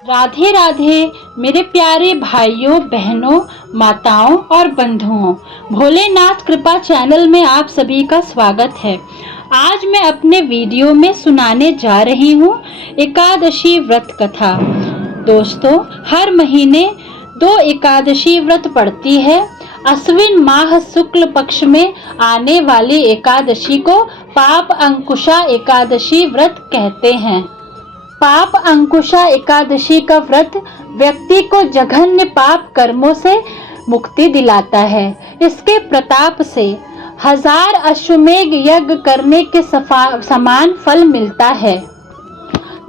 राधे राधे मेरे प्यारे भाइयों बहनों माताओं और बंधुओं, भोलेनाथ कृपा चैनल में आप सभी का स्वागत है। आज मैं अपने वीडियो में सुनाने जा रही हूँ एकादशी व्रत कथा। दोस्तों, हर महीने 2 एकादशी व्रत पड़ती है। अश्विन माह शुक्ल पक्ष में आने वाली एकादशी को पाप अंकुशा एकादशी व्रत कहते हैं। पाप अंकुशा एकादशी का व्रत व्यक्ति को जघन्य पाप कर्मों से मुक्ति दिलाता है। इसके प्रताप से 1000 अश्वमेध यज्ञ करने के समान फल मिलता है।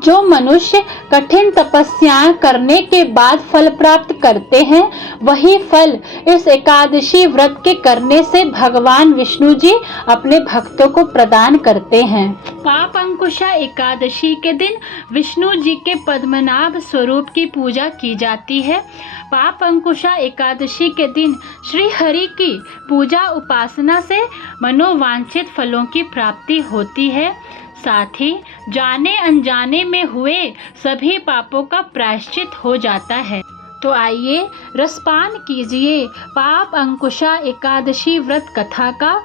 जो मनुष्य कठिन तपस्याएं करने के बाद फल प्राप्त करते हैं, वही फल इस एकादशी व्रत के करने से भगवान विष्णु जी अपने भक्तों को प्रदान करते हैं। पाप अंकुशा एकादशी के दिन विष्णु जी के पद्मनाभ स्वरूप की पूजा की जाती है। पाप अंकुशा एकादशी के दिन श्री हरि की पूजा उपासना से मनोवांछित फलों की प्राप्ति होती है। साथ ही जाने अनजाने में हुए सभी पापों का प्रायश्चित हो जाता है। तो आइए रसपान कीजिए पाप अंकुशा एकादशी व्रत कथा का।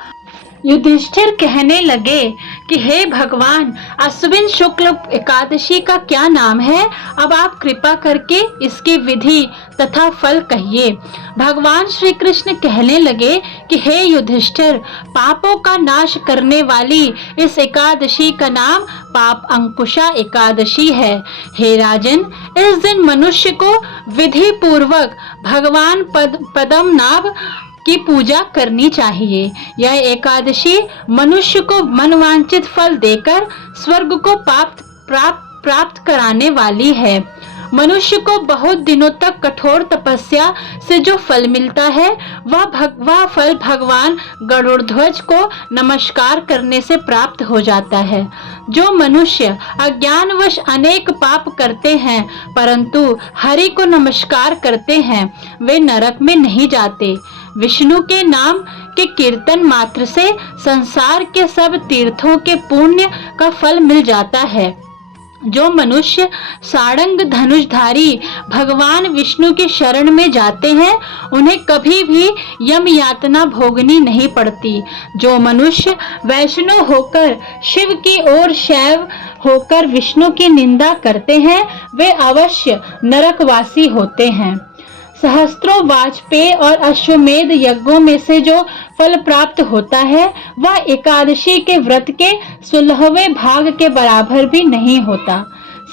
युधिष्ठिर कहने लगे कि हे भगवान, अश्विन शुक्ल एकादशी का क्या नाम है? अब आप कृपा करके इसकी विधि तथा फल कहिए। भगवान श्री कृष्ण कहने लगे कि हे युधिष्ठिर, पापों का नाश करने वाली इस एकादशी का नाम पाप अंकुशा एकादशी है। हे राजन, इस दिन मनुष्य को विधि पूर्वक भगवान पद्मनाभ की पूजा करनी चाहिए। यह एकादशी मनुष्य को मनवांछित फल देकर स्वर्ग को प्राप्त कराने वाली है। मनुष्य को बहुत दिनों तक कठोर तपस्या से जो फल मिलता है, वह फल भगवान गरुड़ध्वज को नमस्कार करने से प्राप्त हो जाता है। जो मनुष्य अज्ञानवश अनेक पाप करते हैं परंतु हरि को नमस्कार करते हैं, वे नरक में नहीं जाते। विष्णु के नाम के कीर्तन मात्र से संसार के सब तीर्थों के पुण्य का फल मिल जाता है। जो मनुष्य सारंग धनुषधारी भगवान विष्णु की शरण में जाते हैं, उन्हें कभी भी यम यातना भोगनी नहीं पड़ती। जो मनुष्य वैष्णव होकर शिव की ओर शैव होकर विष्णु की निंदा करते हैं, वे अवश्य नरकवासी होते हैं। सहस्त्रों वाजपेय और अश्वमेध यज्ञों में से जो फल प्राप्त होता है, वह एकादशी के व्रत के 16वें भाग के बराबर भी नहीं होता।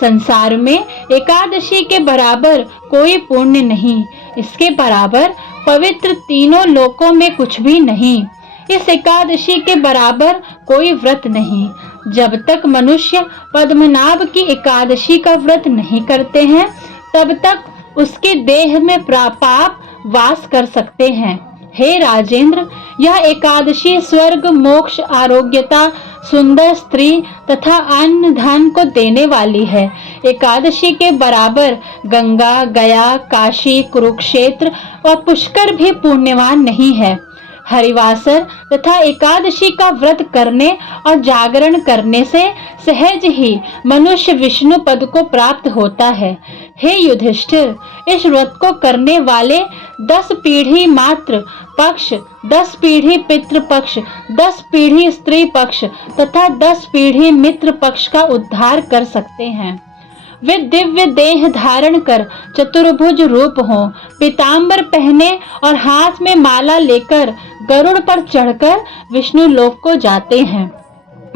संसार में एकादशी के बराबर कोई पुण्य नहीं, इसके बराबर पवित्र तीनों लोकों में कुछ भी नहीं। इस एकादशी के बराबर कोई व्रत नहीं। जब तक मनुष्य पद्मनाभ की एकादशी का व्रत नहीं करते हैं, तब तक उसके देह में पाप वास कर सकते हैं। हे राजेंद्र, यह एकादशी स्वर्ग, मोक्ष, आरोग्यता, सुंदर स्त्री तथा अन्न धन को देने वाली है। एकादशी के बराबर गंगा, गया, काशी, कुरुक्षेत्र और पुष्कर भी पुण्यवान नहीं है। हरिवासर तथा एकादशी का व्रत करने और जागरण करने से सहज ही मनुष्य विष्णु पद को प्राप्त होता है। हे युधिष्ठिर, इस व्रत को करने वाले 10 पीढ़ी मातृ पक्ष, 10 पीढ़ी पितृ पक्ष, 10 पीढ़ी स्त्री पक्ष तथा 10 पीढ़ी मित्र पक्ष का उद्धार कर सकते हैं। वे दिव्य देह धारण कर चतुर्भुज रूप हों, पीतांबर पहने और हाथ में माला लेकर गरुड़ पर चढ़कर विष्णु लोक को जाते हैं।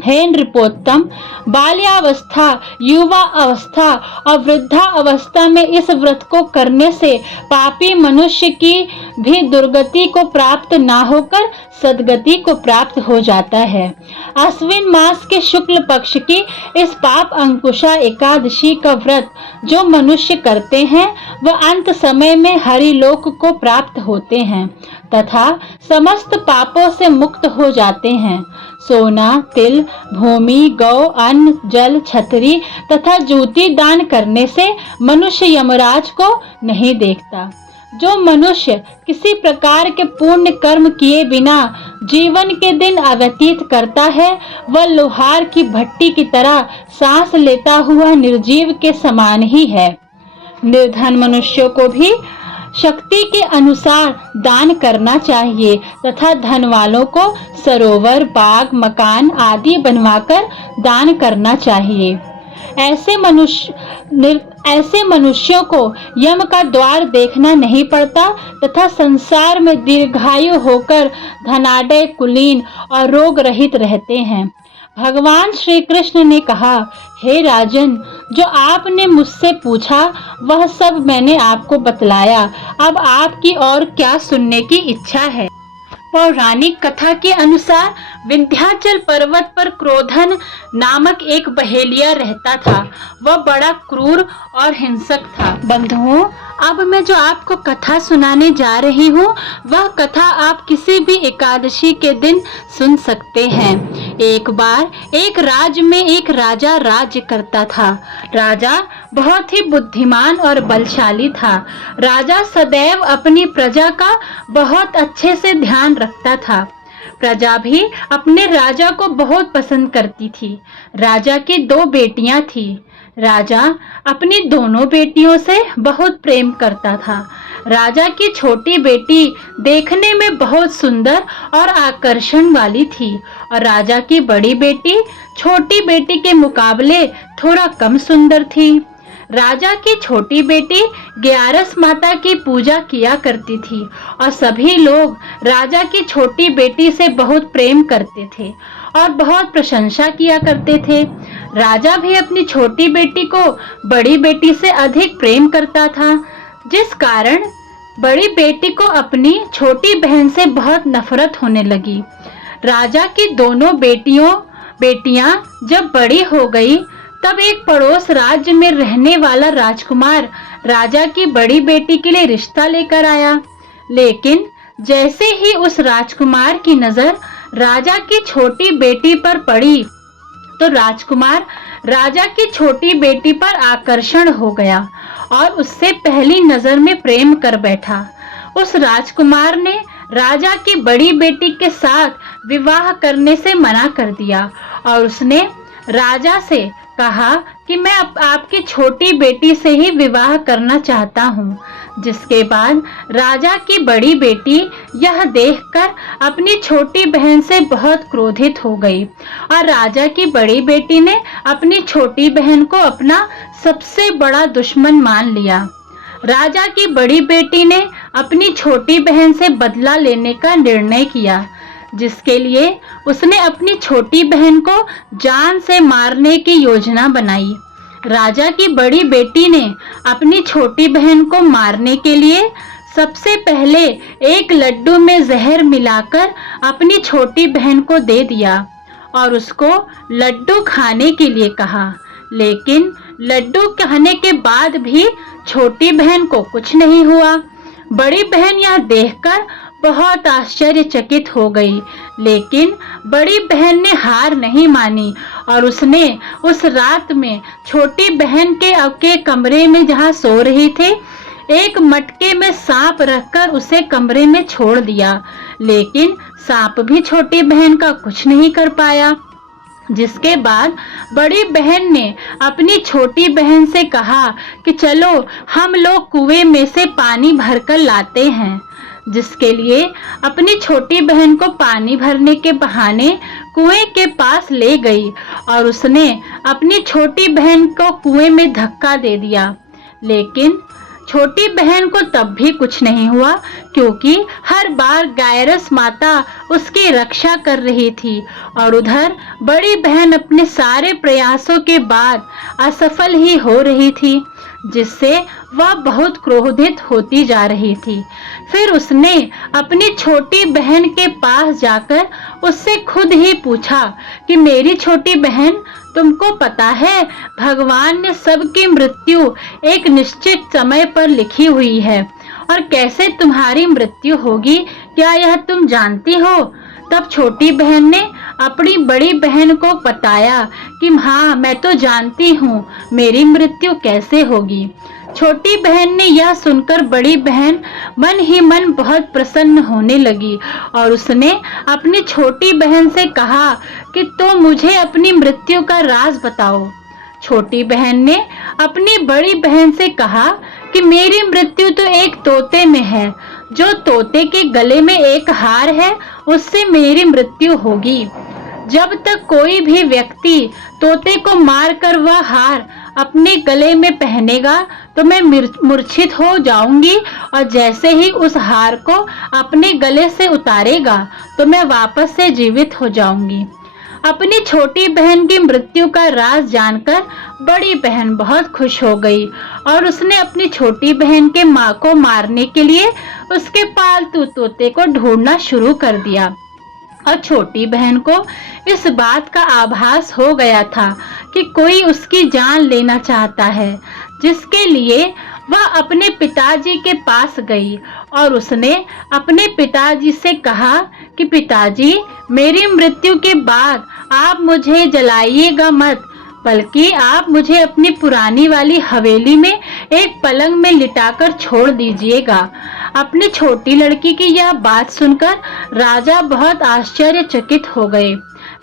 हे नृपोत्तम, बाल्यावस्था, युवा अवस्था और वृद्धा अवस्था में इस व्रत को करने से पापी मनुष्य की भी दुर्गति को प्राप्त ना होकर सद्गति को प्राप्त हो जाता है। अश्विन मास के शुक्ल पक्ष की इस पाप अंकुशा एकादशी का व्रत जो मनुष्य करते हैं, वह अंत समय में हरिलोक को प्राप्त होते हैं तथा समस्त पापों से मुक्त हो जाते हैं। सोना, तिल, भूमि, गौ, अन्न, जल, छतरी तथा जूती दान करने से मनुष्य यमराज को नहीं देखता। जो मनुष्य किसी प्रकार के पुण्य कर्म किए बिना जीवन के दिन व्यतीत करता है, वह लोहार की भट्टी की तरह सांस लेता हुआ निर्जीव के समान ही है। निर्धन मनुष्यों को भी शक्ति के अनुसार दान करना चाहिए तथा धन वालों को सरोवर, बाग, मकान आदि बनवाकर दान करना चाहिए। ऐसे मनुष्यों को यम का द्वार देखना नहीं पड़ता तथा संसार में दीर्घायु होकर धनाढ्य, कुलीन और रोग रहित रहते हैं। भगवान श्री कृष्ण ने कहा, हे राजन, जो आपने मुझसे पूछा वह सब मैंने आपको बतलाया। अब आपकी और क्या सुनने की इच्छा है? पौराणिक कथा के अनुसार विंध्याचल पर्वत पर क्रोधन नामक एक बहेलिया रहता था। वह बड़ा क्रूर और हिंसक था। बंधुओं, अब मैं जो आपको कथा सुनाने जा रही हूँ वह कथा आप किसी भी एकादशी के दिन सुन सकते हैं। एक बार एक राज्य में एक राजा राज्य करता था। राजा बहुत ही बुद्धिमान और बलशाली था। राजा सदैव अपनी प्रजा का बहुत अच्छे से ध्यान रखता था। प्रजा भी अपने राजा को बहुत पसंद करती थी। राजा की 2 बेटियां थी। राजा अपनी दोनों बेटियों से बहुत प्रेम करता था। राजा की छोटी बेटी देखने में बहुत सुंदर और आकर्षण वाली थी और राजा की बड़ी बेटी छोटी बेटी के मुकाबले थोड़ा कम सुंदर थी। राजा की छोटी बेटी ग्यारस माता की पूजा किया करती थी और सभी लोग राजा की छोटी बेटी से बहुत प्रेम करते थे और बहुत प्रशंसा किया करते थे। राजा भी अपनी छोटी बेटी को बड़ी बेटी से अधिक प्रेम करता था, जिस कारण बड़ी बेटी को अपनी छोटी बहन से बहुत नफरत होने लगी। राजा की दोनों बेटियां जब बड़ी हो गई तब एक पड़ोस राज्य में रहने वाला राजकुमार राजा की बड़ी बेटी के लिए रिश्ता लेकर आया। लेकिन जैसे ही उस राजकुमार की नजर राजा की छोटी बेटी पर पड़ी तो राजकुमार राजा की छोटी बेटी पर आकर्षण हो गया और उससे पहली नजर में प्रेम कर बैठा। उस राजकुमार ने राजा की बड़ी बेटी के साथ विवाह करने से मना कर दिया और उसने राजा से कहा कि मैं आपकी छोटी बेटी से ही विवाह करना चाहता हूँ। जिसके बाद राजा की बड़ी बेटी यह देखकर अपनी छोटी बहन से बहुत क्रोधित हो गई और राजा की बड़ी बेटी ने अपनी छोटी बहन को अपना सबसे बड़ा दुश्मन मान लिया। राजा की बड़ी बेटी ने अपनी छोटी बहन से बदला लेने का निर्णय किया, जिसके लिए उसने अपनी छोटी बहन को जान से मारने की योजना बनाई। राजा की बड़ी बेटी ने अपनी छोटी बहन को मारने के लिए सबसे पहले एक लड्डू में जहर मिलाकर अपनी छोटी बहन को दे दिया और उसको लड्डू खाने के लिए कहा। लेकिन लड्डू खाने के बाद भी छोटी बहन को कुछ नहीं हुआ। बड़ी बहन यह देखकर बहुत आश्चर्यचकित हो गई, लेकिन बड़ी बहन ने हार नहीं मानी और उसने उस रात में छोटी बहन के कमरे में जहाँ सो रही थी एक मटके में सांप रखकर उसे कमरे में छोड़ दिया। लेकिन सांप भी छोटी बहन का कुछ नहीं कर पाया। जिसके बाद बड़ी बहन ने अपनी छोटी बहन से कहा कि चलो हम लोग कुएं में से पानी भरकर लाते हैं। जिसके लिए अपनी छोटी बहन को पानी भरने के बहाने कुएं के पास ले गई और उसने अपनी छोटी बहन को कुएं में धक्का दे दिया। लेकिन छोटी बहन को तब भी कुछ नहीं हुआ, क्योंकि हर बार गायरस माता उसकी रक्षा कर रही थी और उधर बड़ी बहन अपने सारे प्रयासों के बाद असफल ही हो रही थी, जिससे वह बहुत क्रोधित होती जा रही थी। फिर उसने अपनी छोटी बहन के पास जाकर उससे खुद ही पूछा कि मेरी छोटी बहन, तुमको पता है भगवान ने सबकी मृत्यु एक निश्चित समय पर लिखी हुई है और कैसे तुम्हारी मृत्यु होगी, क्या यह तुम जानती हो? तब छोटी बहन ने अपनी बड़ी बहन को बताया कि हाँ, मैं तो जानती हूँ मेरी मृत्यु कैसे होगी। छोटी बहन ने यह सुनकर बड़ी बहन मन ही मन बहुत प्रसन्न होने लगी और उसने अपनी छोटी बहन से कहा कि तो मुझे अपनी मृत्यु का राज बताओ। छोटी बहन ने अपनी बड़ी बहन से कहा कि मेरी मृत्यु तो एक तोते में है। जो तोते के गले में एक हार है, उससे मेरी मृत्यु होगी। जब तक कोई भी व्यक्ति तोते को मारकर वह हार अपने गले में पहनेगा तो मैं मूर्छित हो जाऊंगी, और जैसे ही उस हार को अपने गले से उतारेगा तो मैं वापस से जीवित हो जाऊंगी। अपनी छोटी बहन की मृत्यु का राज जानकर बड़ी बहन बहुत खुश हो गई और उसने अपनी छोटी बहन के माँ को मारने के लिए उसके पालतू तोते को ढूंढना शुरू कर दिया। और छोटी बहन को इस बात का आभास हो गया था कि कोई उसकी जान लेना चाहता है, जिसके लिए वह अपने पिताजी के पास गई और उसने अपने पिताजी से कहा कि पिताजी, मेरी मृत्यु के बाद आप मुझे जलाइएगा मत, बल्कि आप मुझे अपनी पुरानी वाली हवेली में एक पलंग में लिटाकर छोड़ दीजिएगा। अपनी छोटी लड़की की यह बात सुनकर राजा बहुत आश्चर्यचकित हो गए।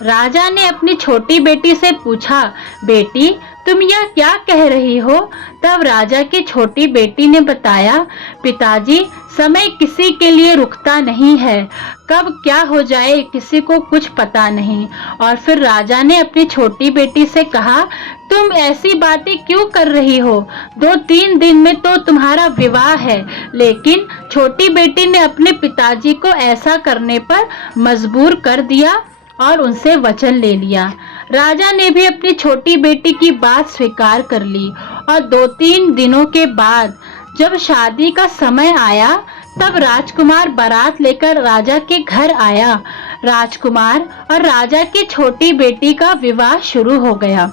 राजा ने अपनी छोटी बेटी से पूछा, बेटी, तुम यह क्या कह रही हो? तब राजा की छोटी बेटी ने बताया, पिताजी, समय किसी के लिए रुकता नहीं है, कब क्या हो जाए किसी को कुछ पता नहीं। और फिर राजा ने अपनी छोटी बेटी से कहा, तुम ऐसी बातें क्यों कर रही हो? 2-3 दिन में तो तुम्हारा विवाह है। लेकिन छोटी बेटी ने अपने पिताजी को ऐसा करने पर मजबूर कर दिया और उनसे वचन ले लिया। राजा ने भी अपनी छोटी बेटी की बात स्वीकार कर ली और 2-3 दिनों के बाद जब शादी का समय आया तब राजकुमार बारात लेकर राजा के घर आया। राजकुमार और राजा की छोटी बेटी का विवाह शुरू हो गया।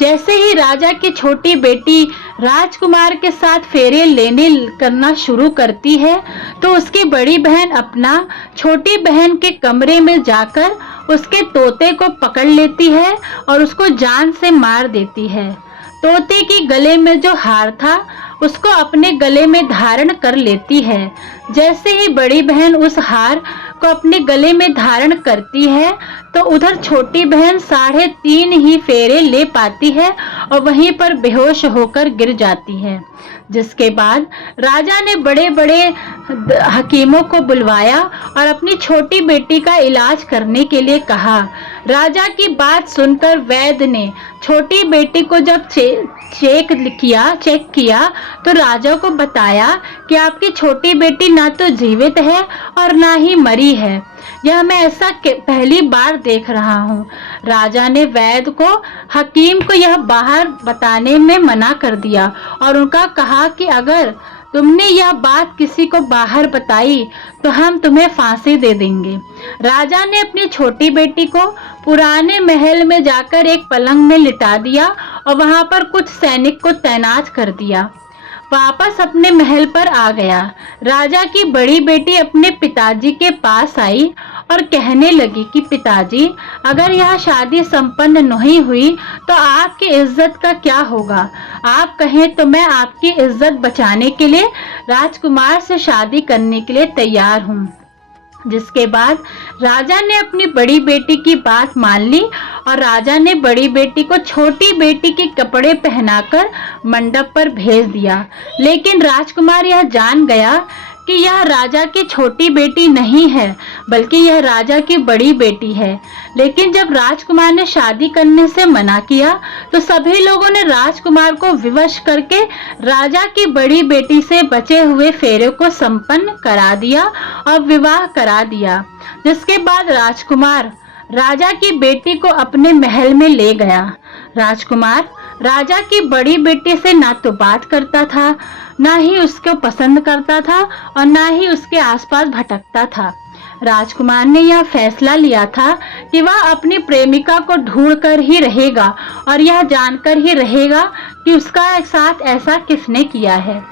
जैसे ही राजा की छोटी बेटी राजकुमार के साथ फेरे लेने करना शुरू करती है तो उसकी बड़ी बहन अपना छोटी बहन के कमरे में जाकर उसके तोते को पकड़ लेती है और उसको जान से मार देती है। तोते की गले में जो हार था उसको अपने गले में धारण कर लेती है। जैसे ही बड़ी बहन उस हार को अपने गले में धारण करती है तो उधर छोटी बहन 3.5 ही फेरे ले पाती है और वहीं पर बेहोश होकर गिर जाती है। जिसके बाद राजा ने बड़े बड़े हकीमों को बुलवाया और अपनी छोटी बेटी का इलाज करने के लिए कहा। राजा की बात सुनकर वैद्य ने छोटी बेटी को जब चेक किया तो राजा को बताया कि आपकी छोटी बेटी ना तो जीवित है और ना ही मरी है। यह मैं ऐसा पहली बार देख रहा हूँ। राजा ने वैद्य को हकीम को यह बाहर बताने में मना कर दिया और उनका कहा कि अगर तुमने यह बात किसी को बाहर बताई तो हम तुम्हें फांसी दे देंगे। राजा ने अपनी छोटी बेटी को पुराने महल में जाकर एक पलंग में लिटा दिया और वहां पर कुछ सैनिक को तैनात कर दिया। वापस अपने महल पर आ गया। राजा की बड़ी बेटी अपने पिताजी के पास आई और कहने लगी कि पिताजी, अगर यह शादी संपन्न नहीं हुई तो आपकी इज्जत का क्या होगा? आप कहें तो मैं आपकी इज्जत बचाने के लिए राजकुमार से शादी करने के लिए तैयार हूँ। जिसके बाद राजा ने अपनी बड़ी बेटी की बात मान ली और राजा ने बड़ी बेटी को छोटी बेटी के कपड़े पहनाकर मंडप पर भेज दिया। लेकिन राजकुमार यह जान गया कि यह राजा की छोटी बेटी नहीं है, बल्कि यह राजा की बड़ी बेटी है। लेकिन जब राजकुमार ने शादी करने से मना किया तो सभी लोगों ने राजकुमार को विवश करके राजा की बड़ी बेटी से बचे हुए फेरे को संपन्न करा दिया और विवाह करा दिया। जिसके बाद राजकुमार राजा की बेटी को अपने महल में ले गया। राजकुमार राजा की बड़ी बेटी से ना तो बात करता था, ना ही उसको पसंद करता था और ना ही उसके आसपास भटकता था। राजकुमार ने यह फैसला लिया था कि वह अपनी प्रेमिका को ढूंढकर ही रहेगा और यह जानकर ही रहेगा कि उसका साथ ऐसा किसने किया है।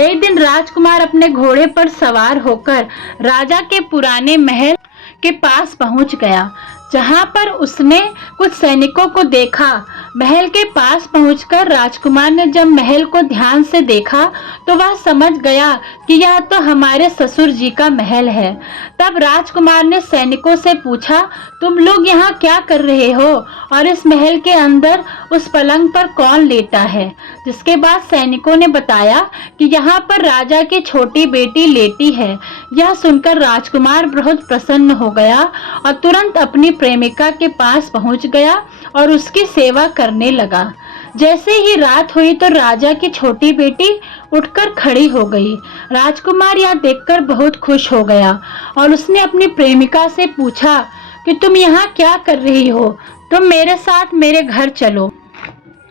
एक दिन राजकुमार अपने घोड़े पर सवार होकर राजा के पुराने महल के पास पहुंच गया, जहां पर उसने कुछ सैनिकों को देखा महल के पास पहुंचकर राजकुमार ने जब महल को ध्यान से देखा तो वह समझ गया कि यह तो हमारे ससुर जी का महल है। तब राजकुमार ने सैनिकों से पूछा, तुम लोग यहाँ क्या कर रहे हो और इस महल के अंदर उस पलंग पर कौन लेटा है? जिसके बाद सैनिकों ने बताया कि यहाँ पर राजा की छोटी बेटी लेटी है। यह सुनकर राजकुमार बहुत प्रसन्न हो गया और तुरंत अपनी प्रेमिका के पास पहुँच गया और उसकी सेवा करने लगा। जैसे ही रात हुई तो राजा की छोटी बेटी उठकर खड़ी हो गई। राजकुमार यह देखकर बहुत खुश हो गया और उसने अपनी प्रेमिका से पूछा कि तुम यहाँ क्या कर रही हो? तुम मेरे साथ मेरे घर चलो।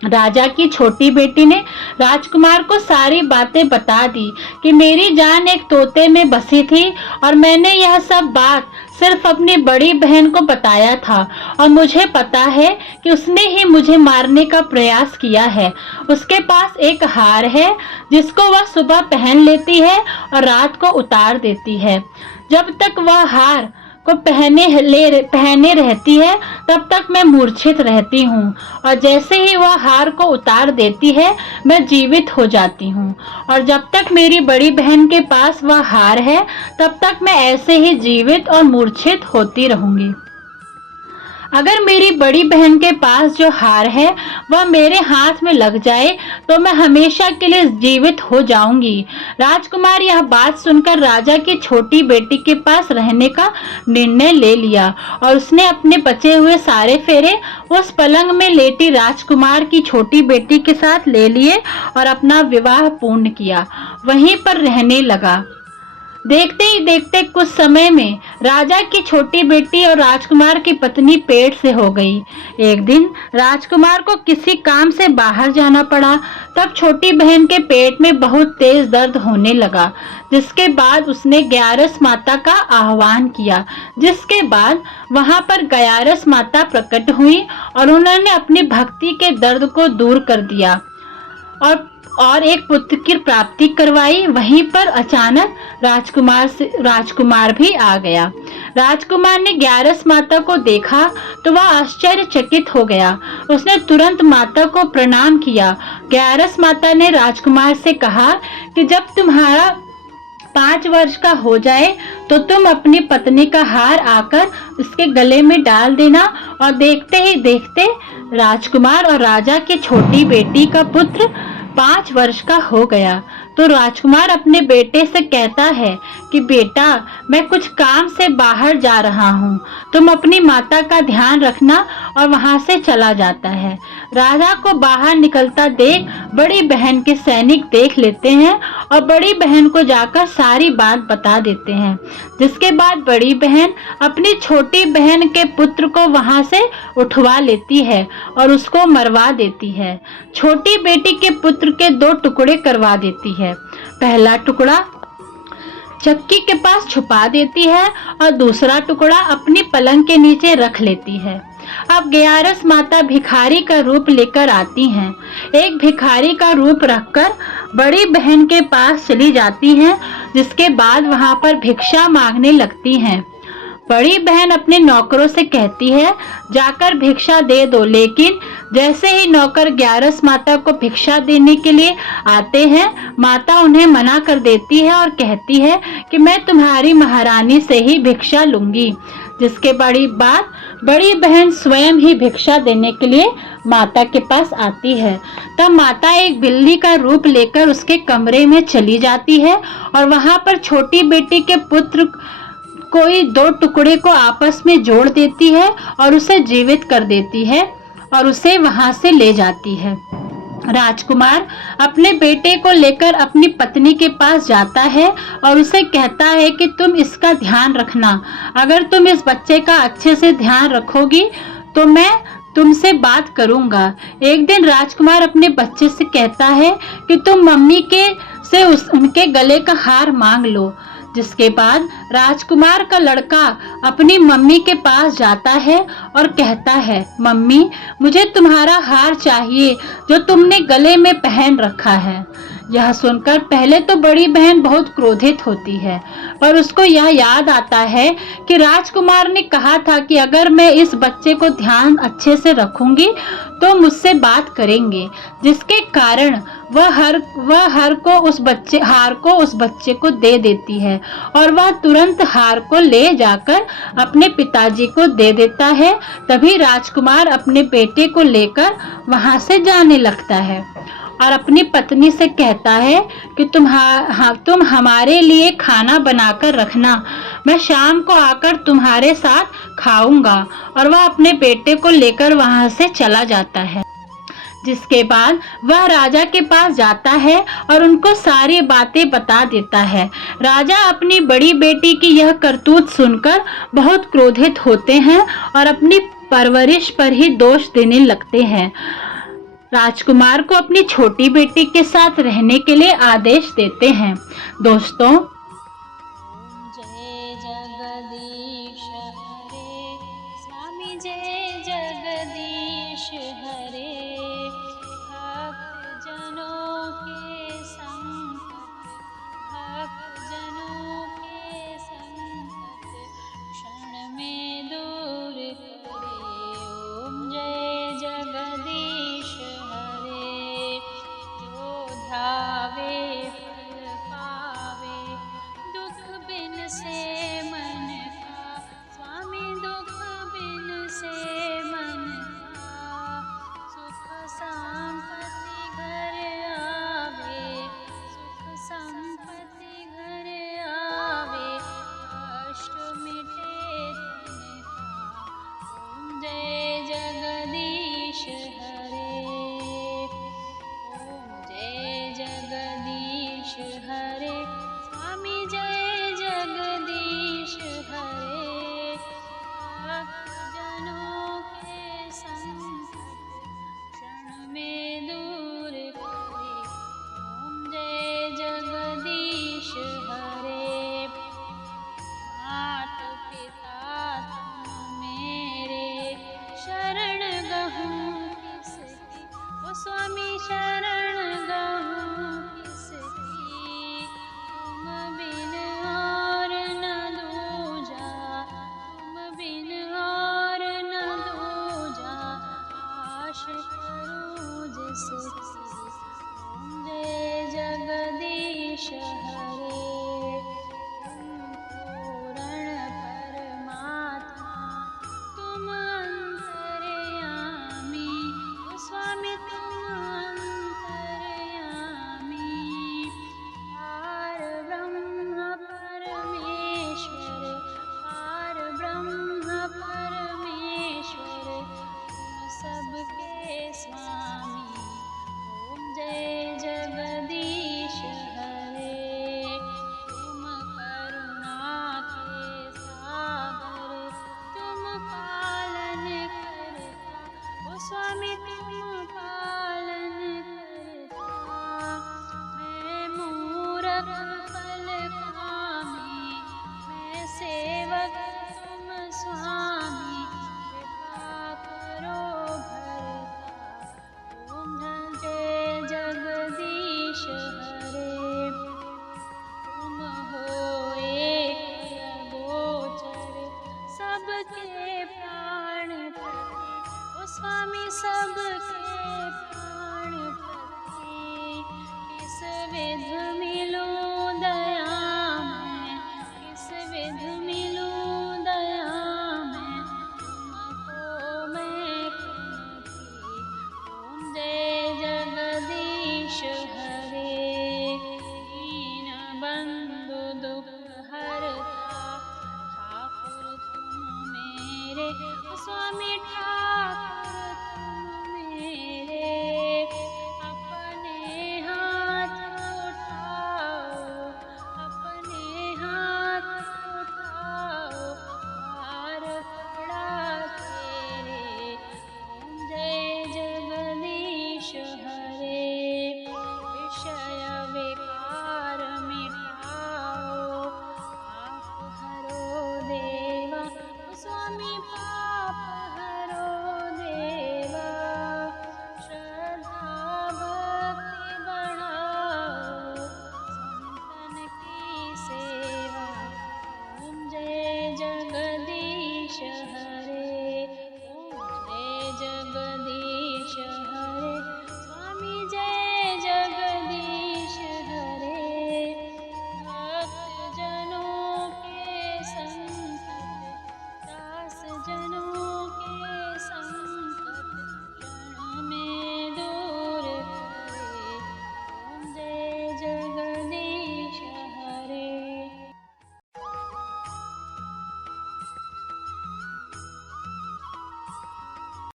राजा की छोटी बेटी ने राजकुमार को सारी बातें बता दी कि मेरी जान एक तोते में बसी थी और मैंने यह सब बात सिर्फ अपनी बड़ी बहन को बताया था और मुझे पता है कि उसने ही मुझे मारने का प्रयास किया है। उसके पास एक हार है जिसको वह सुबह पहन लेती है और रात को उतार देती है। जब तक वह हार को पहने रहती है तब तक मैं मूर्छित रहती हूँ और जैसे ही वह हार को उतार देती है मैं जीवित हो जाती हूँ और जब तक मेरी बड़ी बहन के पास वह हार है तब तक मैं ऐसे ही जीवित और मूर्छित होती रहूंगी। अगर मेरी बड़ी बहन के पास जो हार है वह मेरे हाथ में लग जाए तो मैं हमेशा के लिए जीवित हो जाऊंगी। राजकुमार यह बात सुनकर राजा की छोटी बेटी के पास रहने का निर्णय ले लिया और उसने अपने बचे हुए सारे फेरे उस पलंग में लेटी राजकुमार की छोटी बेटी के साथ ले लिए और अपना विवाह पूर्ण किया। वहीं पर रहने लगा। देखते ही देखते कुछ समय में राजा की छोटी बेटी और राजकुमार की पत्नी पेट से हो गई। एक दिन राजकुमार को किसी काम से बाहर जाना पड़ा। तब छोटी बहन के पेट में बहुत तेज दर्द होने लगा, जिसके बाद उसने ग्यारस माता का आह्वान किया। जिसके बाद वहां पर ग्यारस माता प्रकट हुई और उन्होंने अपनी भक्ति के दर्द को दूर कर दिया और एक पुत्र की प्राप्ति करवाई। वहीं पर अचानक राजकुमार भी आ गया। राजकुमार ने ग्यारस माता को देखा तो वह आश्चर्यचकित हो गया। उसने तुरंत माता को प्रणाम किया। ग्यारस माता ने राजकुमार से कहा कि जब तुम्हारा 5 वर्ष का हो जाए तो तुम अपनी पत्नी का हार आकर इसके गले में डाल देना। और देखते ही देखते राजकुमार और राजा की छोटी बेटी का पुत्र 5 वर्ष का हो गया। तो राजकुमार अपने बेटे से कहता है कि बेटा, मैं कुछ काम से बाहर जा रहा हूँ, तुम अपनी माता का ध्यान रखना, और वहाँ से चला जाता है। राजा को बाहर निकलता देख बड़ी बहन के सैनिक देख लेते हैं और बड़ी बहन को जाकर सारी बात बता देते हैं। जिसके बाद बड़ी बहन अपनी छोटी बहन के पुत्र को वहाँ से उठवा लेती है और उसको मरवा देती है। छोटी बेटी के पुत्र के 2 टुकड़े करवा देती है। पहला टुकड़ा चक्की के पास छुपा देती है और दूसरा टुकड़ा अपनी पलंग के नीचे रख लेती है। अब ग्यारस माता भिखारी का रूप लेकर आती हैं। एक भिखारी का रूप रखकर बड़ी बहन के पास चली जाती हैं, जिसके बाद वहां पर भिक्षा मांगने लगती हैं। बड़ी बहन अपने नौकरों से कहती है जाकर भिक्षा दे दो, लेकिन जैसे ही नौकर ग्यारस माता को भिक्षा देने के लिए आते हैं, माता उन्हें मना कर देती है और कहती है कि मैं तुम्हारी महारानी से ही भिक्षा लूंगी। जिसके बाद बड़ी बहन स्वयं ही भिक्षा देने के लिए माता के पास आती है। तब माता एक बिल्ली का रूप लेकर उसके कमरे में चली जाती है और वहां पर छोटी बेटी के पुत्र कोई 2 टुकड़े को आपस में जोड़ देती है और उसे जीवित कर देती है और उसे वहां से ले जाती है। राजकुमार अपने बेटे को लेकर अपनी पत्नी के पास जाता है और उसे कहता है कि तुम इसका ध्यान रखना। अगर तुम इस बच्चे का अच्छे से ध्यान रखोगी तो मैं तुमसे बात करूंगा। एक दिन राजकुमार अपने बच्चे से कहता है कि तुम मम्मी से उनके गले का हार मांग लो। जिसके बाद राजकुमार का लड़का अपनी मम्मी के पास जाता है और कहता है, मम्मी, मुझे तुम्हारा हार चाहिए जो तुमने गले में पहन रखा है। यह सुनकर पहले तो बड़ी बहन बहुत क्रोधित होती है, पर उसको यह याद आता है कि राजकुमार ने कहा था कि अगर मैं इस बच्चे को ध्यान अच्छे से रखूंगी तो मुझसे बात करेंगे, जिसके कारण वह हार को उस बच्चे को दे देती है और वह तुरंत हार को ले जाकर अपने पिताजी को दे देता है। तभी राजकुमार अपने बेटे को लेकर वहां से जाने लगता है और अपनी पत्नी से कहता है कि तुम हमारे लिए खाना बनाकर रखना, मैं शाम को आकर तुम्हारे साथ खाऊंगा। और वह अपने बेटे को लेकर वहां से चला जाता है, जिसके बाद वह राजा के पास जाता है और उनको सारी बातें बता देता है। राजा अपनी बड़ी बेटी की यह करतूत सुनकर बहुत क्रोधित होते हैं और अपनी परवरिश पर ही दोष देने लगते हैं। राजकुमार को अपनी छोटी बेटी के साथ रहने के लिए आदेश देते हैं। दोस्तों, जय जगदीश हरे, स्वामी जय जगदीश हरे, भक्त जनों के संकट, भक्त जनों के संकट क्षण में दूर करे। ओम जय जगदीश हरे, जो ध्यावे फल पावे, दुख बिन से मन का, स्वामी दुख बिन से मन का, सुख संपत्ति घर आवे, सुख संपत्ति घर आवे, कष्ट मिटे तन का। ओम जय जगदीश हरे, ओम जय जगदीश हरे, स्वामी जय जगदीश हरे, भक्त जनों के संकट क्षण में दूर करे। ओम जय जगदीश हरे, मात पिता तुम मेरे, शरण गहूँ किसकी, ओ स्वामी शरण गहूँ किसकी, तुम बिन और न दूजा, तुम बिन और न दूजा, आश करूँ जिसकी। ओम जय जगदीश हरे, तुम पूर्ण परमात्मा, तुम अंतर्यामी, ओ स्वामी तुम अंतर्यामी, पार ब्रह्म परमेश्वर, पार ब्रह्म परमेश्वर, तुम सबके स्वामी। ओम जय जगदीश हरे, तुम करुणा के सागर, तुम पालन करता, ओ स्वामी तुम पालन करता। मैं मूरख फल कामी, मैं सेवक तुम स्वामी, कृपा करो भरता। ओम जय जगदीश हरे, तुम हो एक अगोचर, सबके प्राण प्रति, ओ स्वामी सबके प्राण प्रति, किस विध